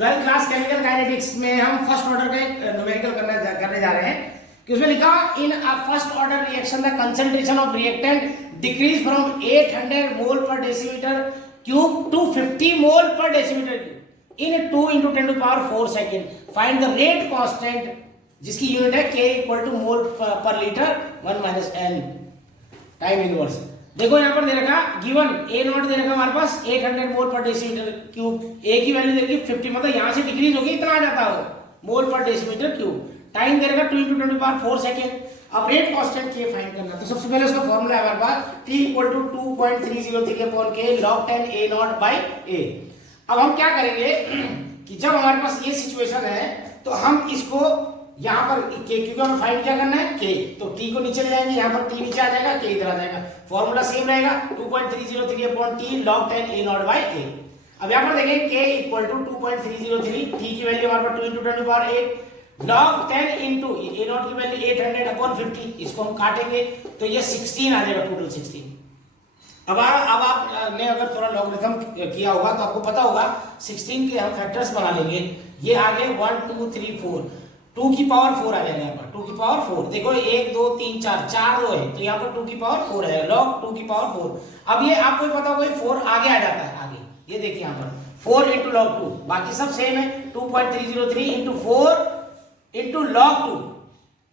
12th class chemical kinetics में हम first order का एक न्यूमेरिकल करने जा रहे हैं कि उसमें लिखा in a first order reaction the concentration of reactant decreases from 800 mole per decimetre cube to 50 mole per decimetre cube in 2 × 10⁴ second. Find the rate constant जिसकी यूनिट है K = mole per litre 1 - n time inverse. देखो यहाँ पर दे रखा given A not they रखा हमारे पास 800 mole per decimetre cube, A की value दे रखी 50, मतलब यहाँ से डिक्रीज होगी इतना आ जाता हो मोल पर डेसीमीटर क्यूब। टाइम दे रखा 2 × 10⁴ सेकेंड। अब रेट कांस्टेंट K फाइंड करना, तो सबसे पहले उसका फॉर्मूला है हमारे पास T = 2.303/K log 10 A not by A। अब हम क्या करेंगे कि जब हमारे पास ये सिचुएशन है तो हम इसको यहाँ पर क्योंकि हमें फाइंड क्या करना है K, तो T को नीचे ले जाएंगे, यहाँ पर T नीचे आ जाएगा, K इधर आ जाएगा, फॉर्मूला सेम रहेगा 2.303/T log 10 A not by A। अब यहाँ पर देखें K = 2.303, T की वैल्यू हमारे पास 2 × 10⁸ log 10 इंटू A नॉट की वैल्यू 800/50, इसको हम काटेंगे तो ये 16 आ जाएगा, टोटल 16। अब आपने अगर थोड़ा लॉगरिथम किया होगा तो आपको पता होगा 16 के हम फैक्टर्स बना लेंगे। ये आगे 1 2 3 4 2 की पावर 4 आ जाएगा, यहाँ पर 2 की पावर 4। देखो 1 2 3 4 रो है तो यहाँ पर 2 की पावर 4 है, log 2 की पावर 4। अब ये आपको पता होगा 4 आगे आ जाता है, आगे ये देखिए यहाँ पर 4 × log 2, बाकी सब सेम है 2.303 × 4 × log 2,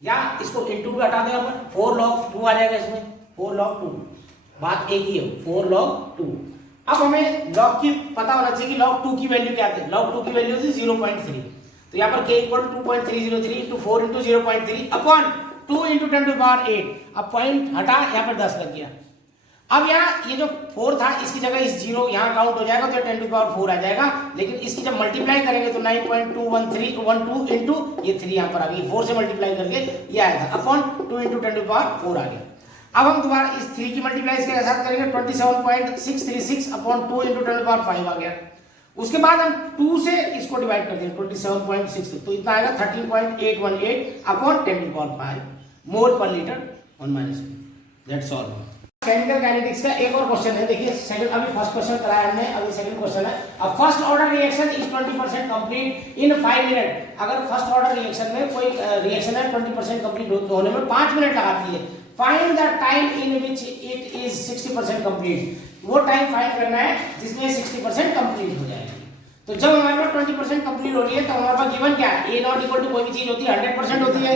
या इसको इंटू भी हटा दें, यहाँ पर 4 log 2 आ जाएगा, इसमें 4 log 2, बात एक ही है 4 log 2। अब हमें log की पता होना चाहिए कि log 2 की वैल्यू क्या थी, log 2 की वैल्यू थी 0.3, तो यहाँ पर K = 2.303 × 4 × 0.3 अपॉन 2 × 10⁸। अब पॉइंट हटा, यहाँ पर 10 लग गया। अब यहाँ ये जो 4 था इसकी जगह इस 0 यहाँ काउंट हो जाएगा तो 10⁴ आ जाएगा, लेकिन इसकी जब मल्टीप्लाई करेंगे तो 9.21312 इंटू ये 3 यहाँ पर आ गई, 4 से मल्टीप्लाई करके ये आया था अपॉन 2 × 10⁴ आ गया। अब हम दोबारा इस 3 की मल्टीप्लाई इसके साथ करेंगे 27.636 अपॉन 2 × 10⁵ आ गया। उसके बाद हम 2 से इसको डिवाइड कर देंगे 27.6, तो इतना आएगा 13.818 upon 10⁵ mole per litre 1 - that's all. Chemical kinetics का एक और क्वेश्चन है, देखिए सेकंड, अभी फर्स्ट क्वेश्चन कराया हमने, अभी सेकंड क्वेश्चन है। अब first order reaction is 20% complete in 5 minute. अगर फर्स्ट ऑर्डर रिएक्शन में कोई रिएक्शन है 20% कंप्लीट होने में 5 मिनट लगाती है, find the time in which it is 60% complete. वो टाइम फाइंड करना है जिसमें 60% कंप्लीट हो जाएगी। तो जब हमारे पास 20% कंप्लीट हो रही है तो हमारे पास गिवन क्या है, A नॉट = कोई भी चीज होती है 100% होती है,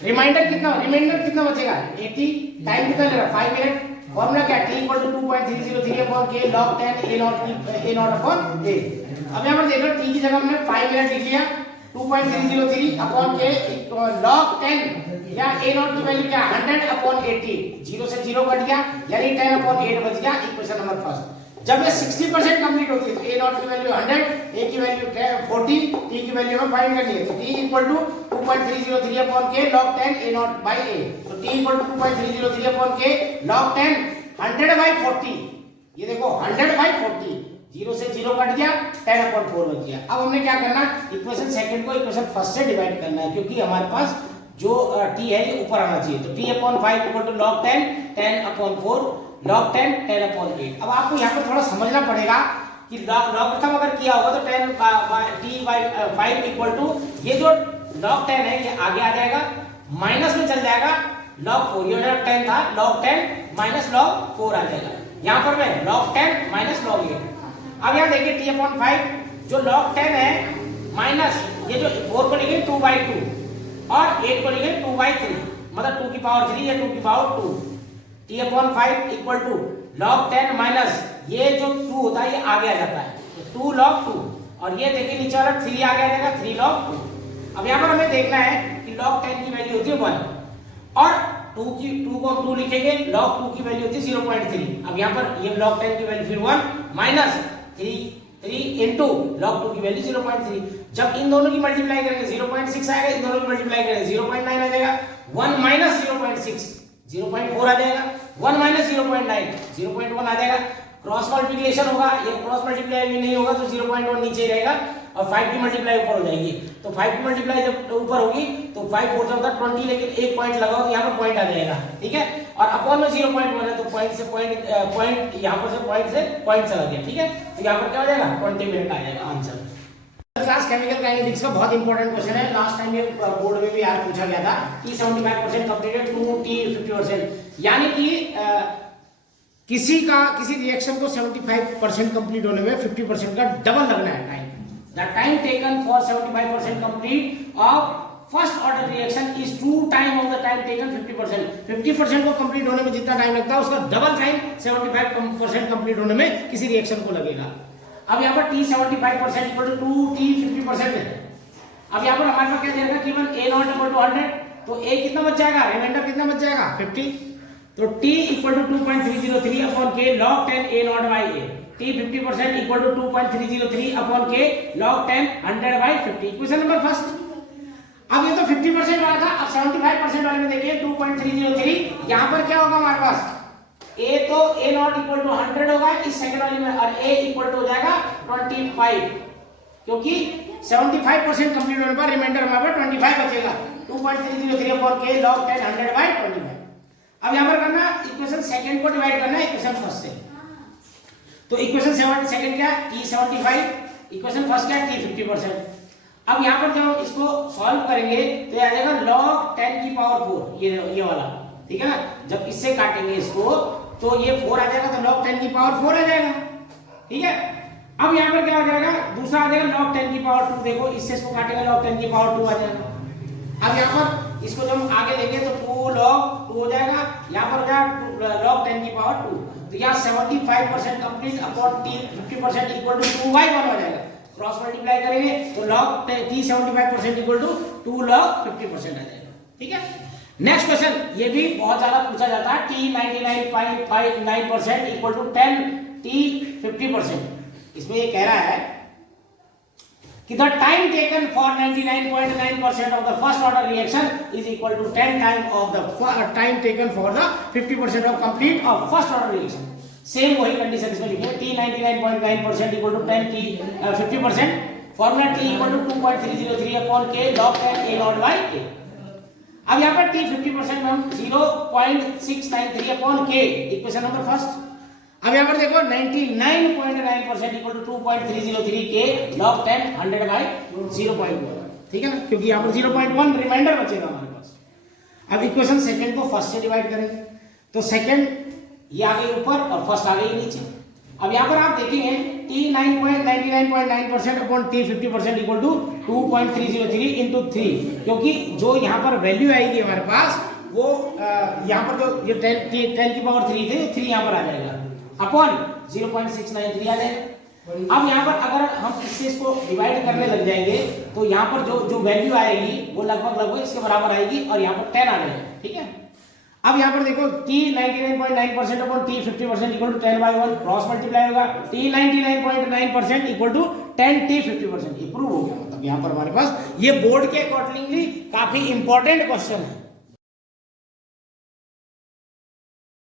रिमाइंडर कितना बचेगा 80, टाइम कितना ले रहा 5 मिनट। फॉर्मूला क्या है T = 2.303/K log 10 A not A। अब यहाँ पर देखो T की जगह हमने 5 मिनट लिख लिया, 2.303/K log 10 या A नॉट की वैल्यू क्या 100/80, 0 से 0 कट गया यानी 10/8 बच गया। Equation number first. जब ये 60% कंप्लीट होती है तो A नॉट की वैल्यू 100, A की वैल्यू 40, T की वैल्यू हमें फाइंड करनी है, तो T = 2.303/K log 10 A not by A। तो T = 2.303/K log 10 100/40, ये देखो 100/40, 0 से 0 कट गया 10/4 बच गया। अब हमने क्या करना, इक्वेशन सेकंड को इक्वेशन फर्स्ट से डिवाइड करना है, क्योंकि हमारे पास जो T है ये ऊपर आना चाहिए। तो T/5 = log 10 10/4 log 10 10/8। अब आपको यहाँ पर थोड़ा समझना पड़ेगा कि लॉगरिथम अगर किया होगा तो 10/T/5 = ये जो log 10 है ये आगे आ जाएगा, माइनस में चल जाएगा log 4, ये जो 10 था log 10 - log 4 आ जाएगा। यहाँ पर मैं log 10 - log 8। अब यहाँ देखिए T/5 जो log 10 है माइनस ये जो 4 को लिखेंगे 2/2 और 8 को लिखेंगे 2/3, मतलब 2 की पावर 3 या 2 की पावर 2। T/5 = log 10 माइनस ये जो 2 होता है ये आगे आ जाता है, तो 2 log 2, और ये देखिए नीचे वाला 3 आगे आ जाएगा 3 log 2। अब यहाँ पर हमें देखना है कि log 10 की वैल्यू होती है 1 और 2 को हम 2 लिखेंगे, log 2 की वैल्यू होती है 0.3। अब यहाँ पर ये log 10 की वैल्यू फिर 1 माइनस 3 इंटू log 2 की वैल्यू 0.3। जब इन दोनों की मल्टीप्लाई करेंगे 0.6 आएगा, इन दोनों की मल्टीप्लाई करेंगे 0.9 आ जाएगा, 1 - 0.6 0.4 आ जाएगा, 1 - 0.9 0.1 आ जाएगा। क्रॉस मल्टीप्लिकेशन होगा, ये क्रॉस मल्टीप्लाई भी नहीं होगा तो 0.1 नीचे ही रहेगा और 5 की मल्टीप्लाई ऊपर हो जाएगी। तो 5 की मल्टीप्लाई जब ऊपर होगी तो 5 4 होता 20, लेकिन एक पॉइंट लगाओ तो यहाँ पर पॉइंट आ जाएगा, ठीक है। और अपॉन में 0.1 है तो पॉइंट यहाँ पर से पॉइंट चला गया, ठीक है। तो यहाँ पर क्या हो जाएगा 20 मिनट आ जाएगा आंसर। केमिकल काइनेटिक्स का बहुत इंपॉर्टेंट क्वेश्चन है, लास्ट टाइम ये बोर्ड में भी यार पूछा गया था। T75% कंप्लीटेड टू T50%, यानी कि किसी रिएक्शन को 75% कंप्लीट होने में 50% का डबल लगना है time. The time taken for 75% complete of first order reaction is 2 time of the time taken 50%। 50% को कंप्लीट होने में जितना टाइम लगता है उसका डबल टाइम 75% कंप्लीट होने में किसी रिएक्शन को लगेगा। अब यहाँ पर T75% इक्वल टू 2T50% है। अब यहाँ पर हमारे पास क्या दे रखा है, केवल A नॉट इक्वल टू 100, तो A कितना बच जाएगा, रिमाइंडर कितना बच जाएगा 50। तो T equal to 2.303 upon K log 10 A not by A। T 50% equal to 2.303 upon K log 10 100 by 50। Equation number first. अब ये तो 50% वाला था, अब 75% वाले में देखिए 2.303। यहाँ पर क्या होगा हमारे पास, A तो A नॉट इक्वल टू 100 होगा इस सेकंड वाले में, और A इक्वल टू हो जाएगा 25, क्योंकि 75% कंप्लीट होने पर रिमाइंडर हमारे पास 25 बचेगा। 2.303 अपॉन K log 10 100 बाई 25। अब यहाँ पर करना इक्वेशन सेकंड को डिवाइड करना है इक्वेशन फर्स्ट से। तो इक्वेशन सेकंड क्या है, T75, इक्वेशन फर्स्ट क्या है, T50%। अब यहाँ पर जब इसको सॉल्व करेंगे तो आ जाएगा log 10 की पावर 4, ये वाला, ठीक है ना। जब इससे काटेंगे इसको तो ये 4 आ जाएगा, तो log 10 की पावर 4 आ जाएगा, ठीक है। अब यहाँ पर क्या हो जाएगा, दूसरा आ जाएगा log 10 की पावर 2। देखो इससे इसको काटेंगे log 10 की पावर 2 आ जाएगा। अब यहाँ पर इसको जब आगे देंगे तो 2 log 2 हो जाएगा, यहाँ पर हो जाएगा log 10 की पावर 2। तो यहाँ 75% complete upon T50% equal to 2/1 हो जाएगा। क्रॉस मल्टीप्लाई करेंगे तो log T75% equal to 2 log 50% आ जाएगा, ठीक है। नेक्स्ट क्वेश्चन, ये भी बहुत ज्यादा पूछा जाता है, T99.59% इक्वल टू 10 T50%। इसमें ये कह रहा है कि the time taken for 99.9% of the first order reaction is equal to 10 time of the time taken for the 50% of complete of first order reaction. Same वही कंडीशन इसमें लिखेंगे, T99.9% equal to 10 T50%, formula T equal to 2.303 upon K log 10 A not by A। अब यहाँ पर T50% में हम 0.693 upon K, equation number first. अब यहाँ पर देखो 99.9% equal to 2.303 K log 10 100 by 0.1, ठीक है ना, क्योंकि यहाँ पर 0.1 रिमाइंडर बचेगा हमारे पास। अब इक्वेशन सेकंड को फर्स्ट से डिवाइड करेंगे, तो सेकंड ये आ गई ऊपर और फर्स्ट आ गई नीचे। अब यहाँ पर आप देखेंगे T99.9% upon T50% equal to 2.303 into 3, क्योंकि जो यहाँ पर वैल्यू आएगी हमारे पास वो यहाँ पर जो ये 10 की पावर 3 थे, 3 यहाँ पर आ जाएगा अपॉन 0.693 आ जाएगा। अब यहाँ पर अगर हम इससे इसको डिवाइड करने लग जाएंगे तो यहाँ पर जो वैल्यू आएगी वो लगभग इसके बराबर आएगी और यहाँ पर 10 आ जाएगा, ठीक है। अब यहाँ पर देखो T99.9% upon T50% equal to 10/1, cross multiply होगा, T99.9% इक्वल टू 10 T50%, ये प्रूव हो गया। मतलब यहाँ पर हमारे पास ये बोर्ड के अकॉर्डिंगली काफी इंपॉर्टेंट क्वेश्चन है।